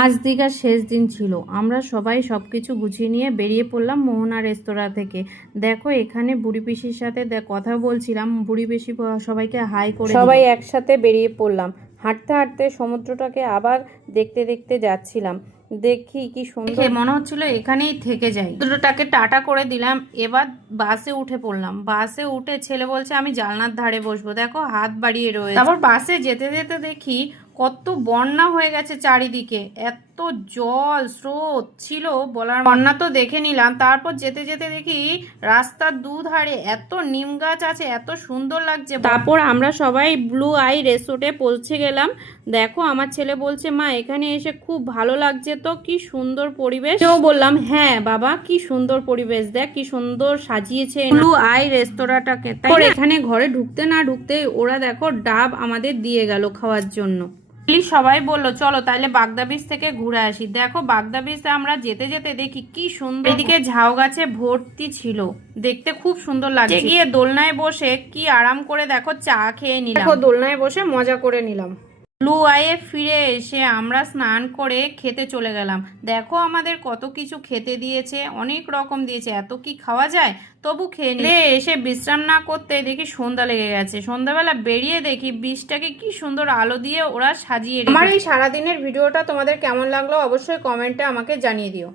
আজ দীঘার শেষ দিন ছিল। আমরা সবাই সবকিছু গুছিয়ে নিয়ে বেরিয়ে পড়লাম মোহনা রেস্তোরাঁ থেকে। দেখো এখানে বুড়ি পিসির সাথে কথা বলছিলাম, বুড়ি পিসি সবাইকে হাই করে সবাই একসাথে বেরিয়ে পড়লাম। হাঁটতে হাঁটতে সমুদ্রটাকে আবার দেখতে দেখতে যাচ্ছিলাম। দেখি কি সুন্দর, মনে হচ্ছিল এখানেই থেকে যাই। সমুদ্রটাকে টাটা করে দিলাম। এবার বাসে উঠে পড়লাম। বাসে উঠে ছেলে বলছে আমি জানলার ধারে বসবো, দেখো হাত বাড়িয়ে রয়েছে। তারপর বাসে যেতে যেতে দেখি কত বন্যা হয়ে গেছে চারিদিকে, এত জল স্রোত ছিল বলার। বন্যা তো দেখে নিলাম, তারপর যেতে যেতে দেখি রাস্তার দুধারে এত নিম গাছ আছে, এত সুন্দর লাগছে। তারপর আমরা সবাই ব্লু আই রিসোর্টে পৌঁছে গেলাম। দেখো আমার ছেলে বলছে মা এখানে এসে খুব ভালো লাগছে, তো কি সুন্দর পরিবেশ। আমিও বললাম হ্যাঁ বাবা কি সুন্দর পরিবেশ, দেখ কি সুন্দর সাজিয়েছে ব্লু আই রেস্তোরাঁটাকে। তাই এখানে ঘরে ঢুকতে না ঢুকতে ওরা দেখো ডাব আমাদের দিয়ে গেল খাওয়ার জন্য। সবাই বললো চলো তাহলে বাগদা বীচ থেকে ঘুরে আসি। দেখো বাগদা বীচে আমরা যেতে যেতে দেখি কি সুন্দর, এদিকে ঝাউ গাছে ভর্তি ছিল, দেখতে খুব সুন্দর লাগছে। গিয়ে দোলনায় বসে কি আরাম করে দেখো চা খেয়ে নিলাম। দেখো দোলনায় বসে মজা করে নিলাম। ব্লু আইয়ে ফিরে এসে আমরা স্নান করে খেতে চলে গেলাম। দেখো আমাদের কত কিছু খেতে দিয়েছে, অনেক রকম দিয়েছে, এত কি খাওয়া যায়, তবু খেয়ে নিয়ে এসে বিশ্রাম না করতে দেখি সন্ধ্যা লেগে গেছে। সন্ধ্যাবেলা বেরিয়ে দেখি বীজটাকে কি সুন্দর আলো দিয়ে ওরা সাজিয়ে রেখেছে। আমার এই সারাদিনের ভিডিওটা তোমাদের কেমন লাগলো অবশ্যই কমেন্টে আমাকে জানিয়ে দিও।